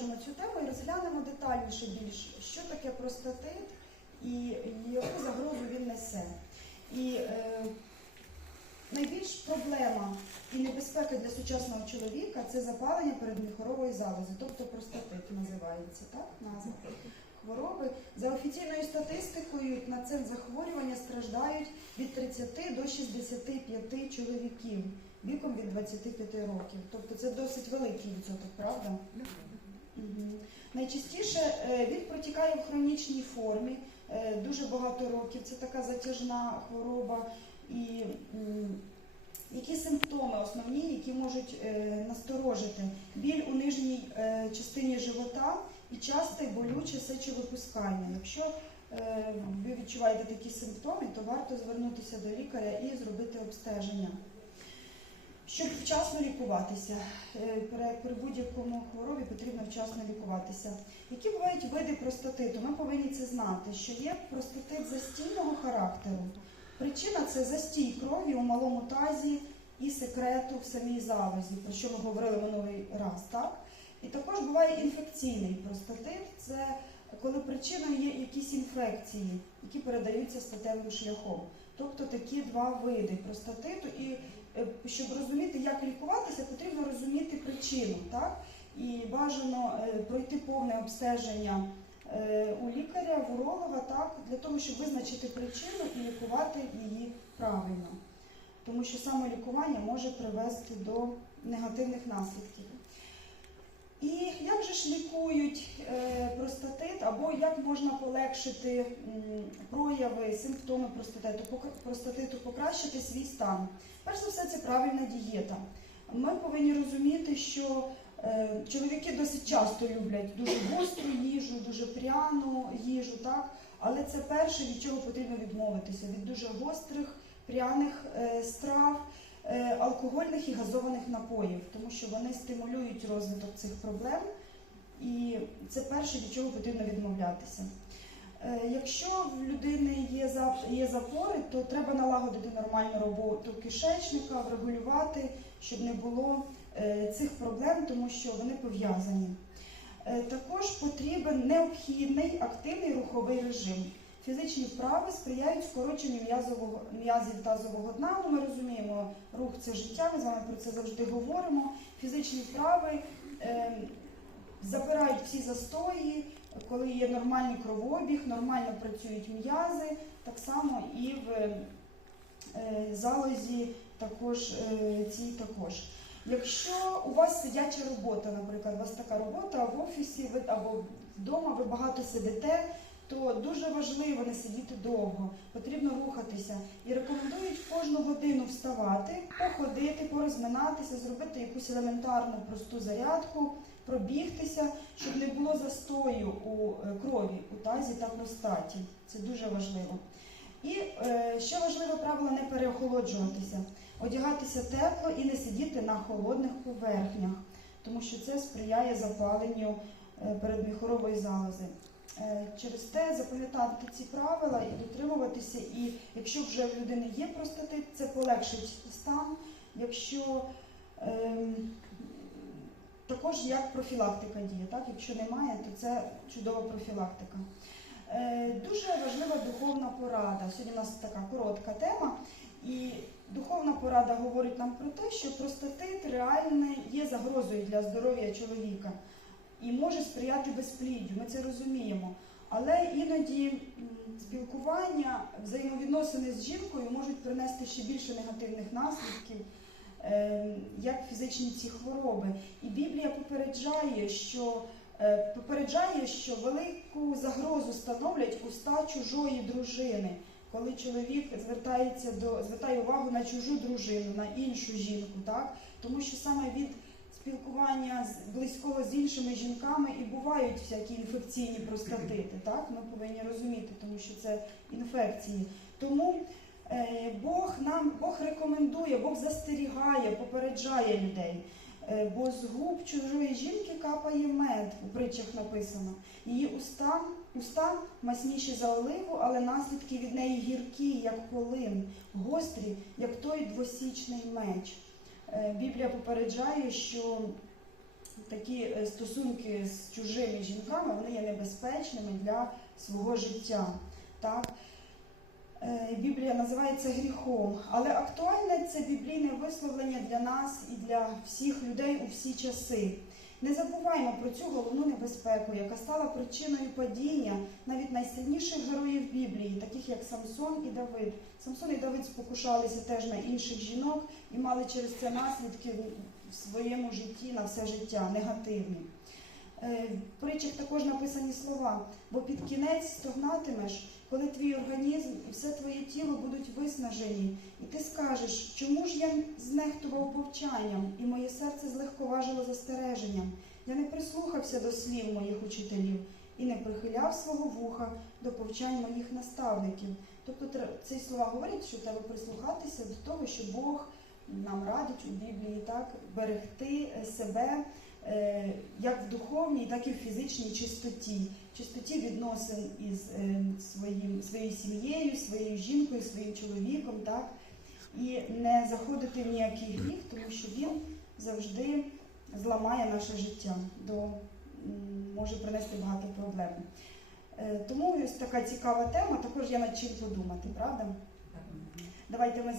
продовжимо цю тему і розглянемо детальніше більш, що таке простатит і яку загрозу він несе. І е, найбільш проблема і небезпека для сучасного чоловіка це запалення передміхорової залози, тобто простатит називається, так? Назва хвороби. За офіційною статистикою на це захворювання страждають від 30 до 65 чоловіків віком від 25 років. Тобто це досить великий відсоток, правда? Найчастіше е, він протікає в хронічній формі е, дуже багато років. Це така затяжна хвороба. І які симптоми основні, які можуть е, насторожити? Біль у нижній частині живота і часте болюче сечовипускання. Якщо ви відчуваєте такі симптоми, то варто звернутися до лікаря і зробити обстеження. Щоб вчасно лікуватися, Е, при, будь-якому хворобі потрібно вчасно лікуватися. Які бувають види простатиту? Ми повинні це знати, що є простатит застійного характеру. Причина це застій крові у малому тазі і секрету в самій залозі, про що ми говорили минулий раз. Так? І також буває інфекційний простатит, це коли причиною є якісь інфекції, які передаються статевим шляхом. Тобто такі два види простатиту. І щоб розуміти, як лікуватися, потрібно розуміти причину. Так? І бажано е, пройти повне обстеження е, у лікаря, в уролога, так, для того, щоб визначити причину і лікувати її правильно. Тому що саме лікування може привести до негативних наслідків. І як же ж лікують е, простатит, або як можна полегшити прояви, симптоми простатиту, простатиту, покращити свій стан? Перш за все, це правильна дієта. Ми повинні розуміти, що е, чоловіки досить часто люблять дуже гостру їжу, дуже пряну їжу, так? але це перше, від чого потрібно відмовитися, від дуже гострих, пряних е, страв, алкогольних і газованих напоїв, тому що вони стимулюють розвиток цих проблем, і це перше, від чого потрібно відмовлятися. Е, Якщо в людини є запори, то треба налагодити нормальну роботу кишечника, врегулювати, щоб не було е, цих проблем, тому що вони пов'язані. Е, Також потрібен необхідний активний руховий режим. Фізичні вправи сприяють скороченню м'язового м'язів тазового дна. Ну, ми розуміємо, рух це життя. Ми з вами про це завжди говоримо. Фізичні вправи е, забирають всі застої, коли є нормальний кровообіг, нормально працюють м'язи, так само і в е, залозі також е, цій також. Якщо у вас сидяча робота, наприклад, у вас така робота в офісі ви або вдома ви багато сидите, то дуже важливо не сидіти довго, потрібно рухатися. І рекомендують кожну годину вставати, походити, порозминатися, зробити якусь елементарну просту зарядку, пробігтися, щоб не було застою у е, крові, у тазі та простаті. Це дуже важливо. І е, ще важливе правило не переохолоджуватися, одягатися тепло і не сидіти на холодних поверхнях, тому що це сприяє запаленню е, передміхорової залози. Е, Через те запам'ятати ці правила і дотримуватися, і якщо вже в людини є простатит, це полегшить стан. Якщо ем, також як профілактика діє, так? якщо немає, то це чудова профілактика. Е, Дуже важлива духовна порада. Сьогодні у нас така коротка тема, і духовна порада говорить нам про те, що простатит реально є загрозою для здоров'я чоловіка і може сприяти безпліддю. Ми це розуміємо. Але іноді спілкування, взаємовідносини з жінкою можуть принести ще більше негативних наслідків, е, як фізичні ці хвороби. І Біблія попереджає, що е, попереджає, що велику загрозу становлять уста чужої дружини, коли чоловік звертається до звертає увагу на чужу дружину, на іншу жінку, так тому що саме від спілкування з близького з іншими жінками і бувають всякі інфекційні простатити. Так ми повинні розуміти, тому що це інфекції. Тому е, Бог нам Бог рекомендує, Бог застерігає, попереджає людей. Е, Бо з губ чужої жінки капає мед, у притчах написано. Її уста, уста масніші за оливу, але наслідки від неї гіркі, як полин, гострі, як той двосічний меч. Е, Біблія попереджає, що такі е, стосунки з чужими жінками вони є небезпечними для свого життя. Так? Е, Біблія називається гріхом, але актуальне це біблійне висловлення для нас і для всіх людей у всі часи. Не забуваймо про цю головну небезпеку, яка стала причиною падіння навіть найсильніших героїв Біблії, таких як Самсон і Давид. Самсон і Давид спокушалися теж на інших жінок і мали через це наслідки в своєму житті на все життя негативні. Е, В притчах також написані слова, бо під кінець стогнатимеш, коли твій організм і все тіло будуть виснажені, і ти скажеш, чому ж я знехтував повчанням, і моє серце злегковажило застереженням. Я не прислухався до слів моїх учителів і не прихиляв свого вуха до повчань моїх наставників. Тобто ці слова говорять, що треба прислухатися до того, що Бог нам радить у Біблії, так берегти е, себе як в духовній, так і в фізичній чистоті, чистоті відносин із е, своїм, своєю сім'єю, своєю жінкою, своїм чоловіком, так і не заходити в ніякий гріх, тому що він завжди зламає наше життя, до, може принести багато проблем. Е, Тому ось така цікава тема, також є над чим подумати, правда? Давайте ми